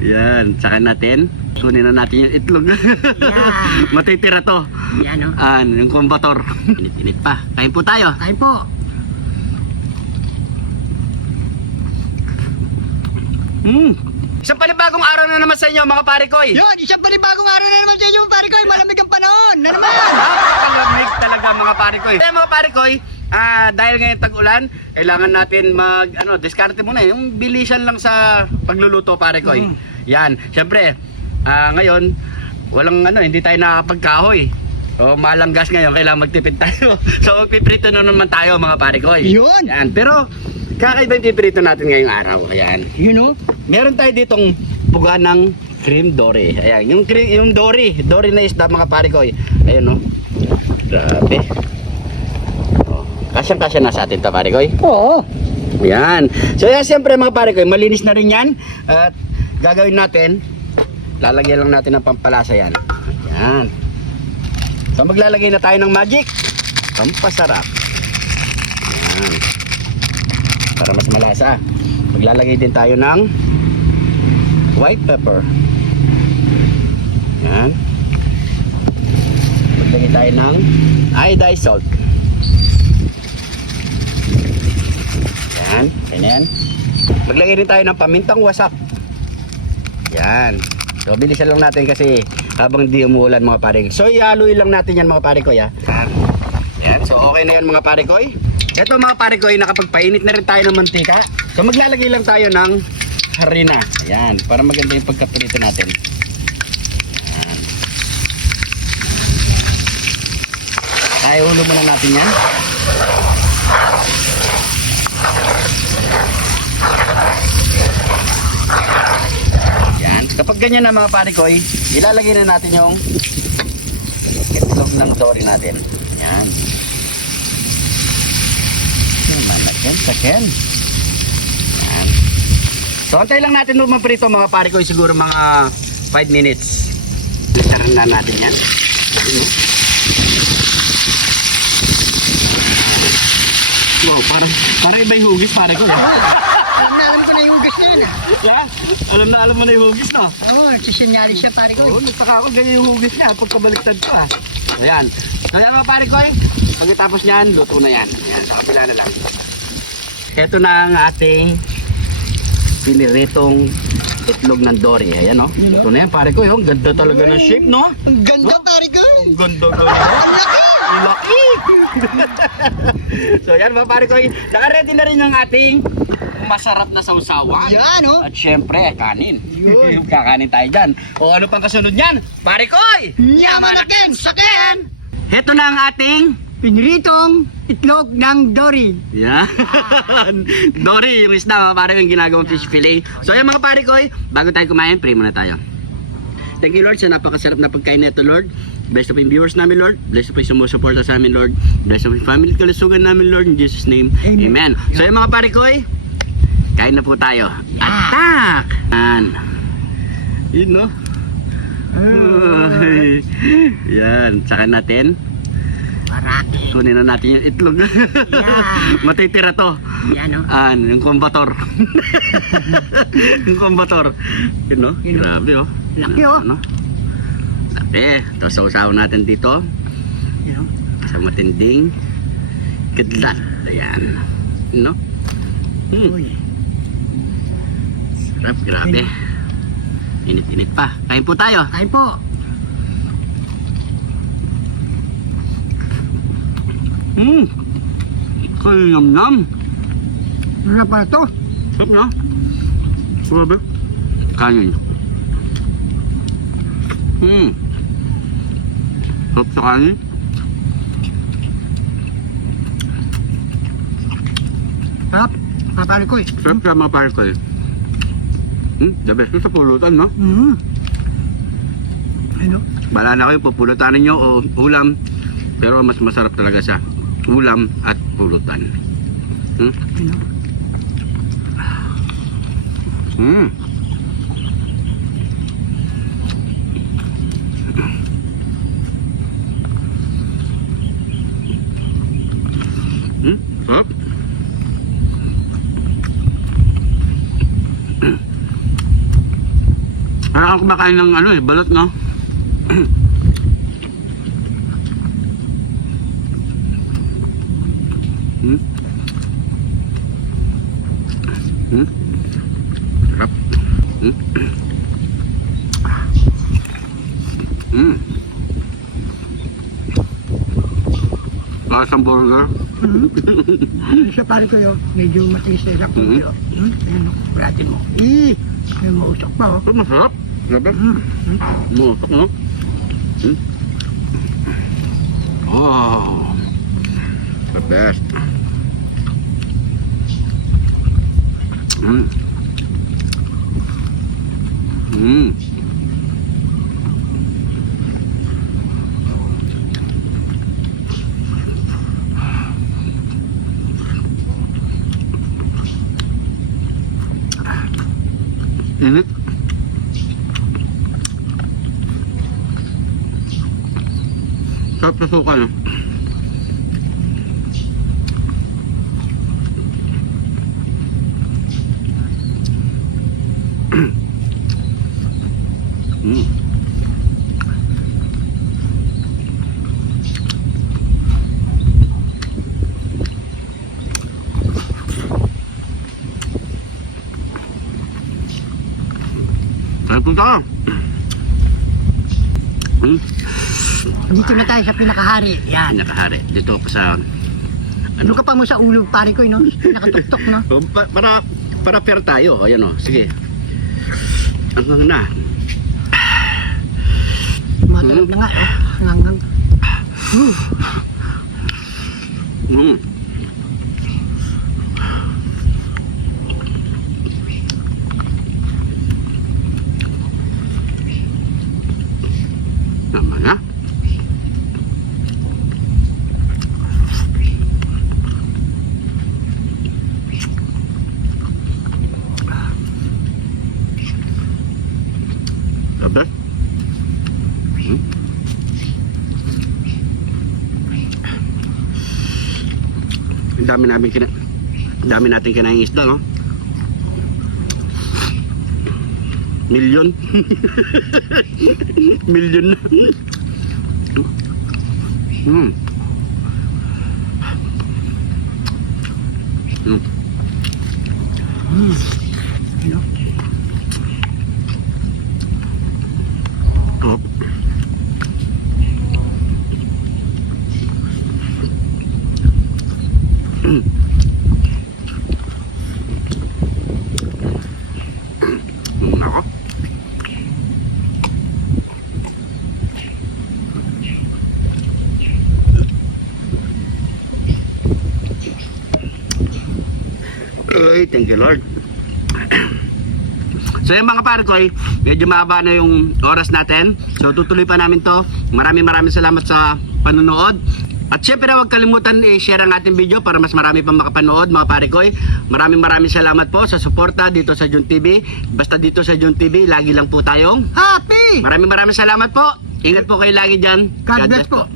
Yan, saka natin. Kunin na natin yung itlog. Yeah. Matitira to. Yan o. Yung kumbator. Init-init pa. Kain po tayo. Kain po. Isang panibagong araw na naman sa inyo mga parikoy. Yun, isang panibagong araw na naman sa inyo mga parikoy. Malamig ang panahon. Na naman. Napakalamig talaga mga parikoy. Kaya mga parikoy, dahil ngayon tag-ulan, kailangan natin diskarte muna. Yung bilisan lang sa pagluluto parikoy. Yan, syempre, ngayon, hindi tayo nakakapagkahoy. O malanggas ngayon, kailangan magtipid tayo. So, piprito na naman tayo mga parikoy. Yun. Yan, pero kakaiba yung piprito natin ngayong araw. Ayan. You know? Meron tayo ditong puga ng cream dory. Ayan, yung dory na isda mga parikoy. Ayun no. Grabe. Oh, kasyang-kasya na sa atin ta parikoy. Oo. Ayan. So yan, siyempre mga parikoy, malinis na rin yan. At gagawin natin, lalagyan lang natin ng pampalasa yan. Ayan. So maglalagay na tayo ng magic. Pampasarap. Ayan. Para mas malasa. Maglalagay din tayo ng white pepper. Yan. Maglagay tayo ng iodized salt. Yan. Ganyan. Maglagay din tayo ng pamintang wasak. Yan. So bilisan lang natin kasi habang di umuulan mga parikoy. So ihaluin lang natin yan mga parikoy ha. Yan. So okay na yan mga parikoy. Ito mga parikoy, nakapagpainit na rin tayo ng mantika. So maglalagay lang tayo ng harina. Ayan, para maganda yung pagkaprito natin. Ayan. Ay, ulo muna natin yan. Ayan, kapag ganyan na mga parikoy, ilalagay na natin yung itlog ng dory natin. Ayan. Malagyan. Ayan. So antay lang natin maprito mga parikoy, siguro mga 5 minutes. Saran na natin yan. Wow, parang iba yung hugis parikoy. Alam ko na yung hugis na yun. Yeah, alam mo na yung hugis no? Oo, nagsisinyalis siya parikoy. Oo, nagtaka ako ganyan yung hugis niya pagkabaliktad ko ah. Ayan. Ayan mga parikoy, pagkatapos niyan, luto na yan. Ayan, sa kabila na lang. Ito na ang ating piniritong itlog ng dory. Ayan no? Ito na yan parikoy, ang ganda talaga ng shape no? Ang ganda parikoy. Ang ganda. Ang laki. Ang laki! So yan mga parikoy, naka-ready na rin yung ating masarap na sausawan. Yan oh. At syempre, kanin. Yun. Kakanin tayo dyan. O ano pang kasunod yan? Parikoy! Yaman natin, sakin! Heto na ang ating Piniritong itlog ng dory. yan. Dory, yung isda, mga parikoy, yung ginagawang fish fillet. So yan mga parikoy, bago tayo kumain, pray muna tayo. Thank you Lord sa napakasarap na pagkain nito Lord. Bless po yung viewers namin Lord. Bless po yung sumusuporta sa amin Lord. Bless po yung family kalusugan namin Lord. In Jesus name, Amen. So yung mga parikoy, kain na po tayo. Attack! Yun no? Yan, saka natin. Marami. Kunin na natin yung itlog. Yeah. Matitira to. Yan o. Yung kumbator. Yung kumbator. Yun no? Yun, no? Grabe oh. Laki, oh. Ano? Laki. Tapos sausaw natin dito. Yan o. Sa matinding kidlat. Ayan. Yun no? Uy. Sarap, grabe. Init-init pa. Kain po tayo. Kain po. Kanyam-nam. Ano pa ito? Sarap na. Grabe. Kanin. Sarap sa kanin. Sarap. Parikoy. Sarap sa mga parikoy. The best ko sa pulutan, no? Ano? Bala na kayo, pupulutanin nyo o ulam. Pero mas masarap talaga sa ulam at pulutan. Ano? Sarap. Wala akong kumakain ng ano eh, balot, no? Hmm? Hmm? Sarap. Hmm? Hmm? Lasang burger. Sa pare ko yun, medyo matiis na sa kulo. Ayun, bratin mo. May mausok pa, oh. Ito masarap. Grabe. Musok, no? Hmm? Oh. The best. Hmm. Hmm. Init. Sarap na suka, no? Mm. Ano punta ka? Dito na tayo sa pinakahari. Yan. Nakahari. Dito ako sa... Ano ka pa mo sa ulo, pare ko, no? Nakatuktok, no? Oh, para fair tayo. Ayan o. Sige. Hanggang na. Matalog na nga, oh. Hanggang. Mm. Naman na. Sabi? Ang dami natin kinaing isda, no? Milyon. Milyon na. Mm. Mm. Ano? Oh. Mm. Nako. Ay, thank you Lord. So yan mga pare ko, medyo mahaba na yung oras natin. So tutuloy pa namin to. Maraming salamat sa panonood. At syempre huwag kalimutan i-share ang ating video para mas marami pang makapanood mga pare ko. Maraming salamat po sa suporta dito sa Jun TV. Basta dito sa Jun TV, lagi lang po tayong Happy! maraming salamat po. Ingat po kayo lagi dyan. God bless po.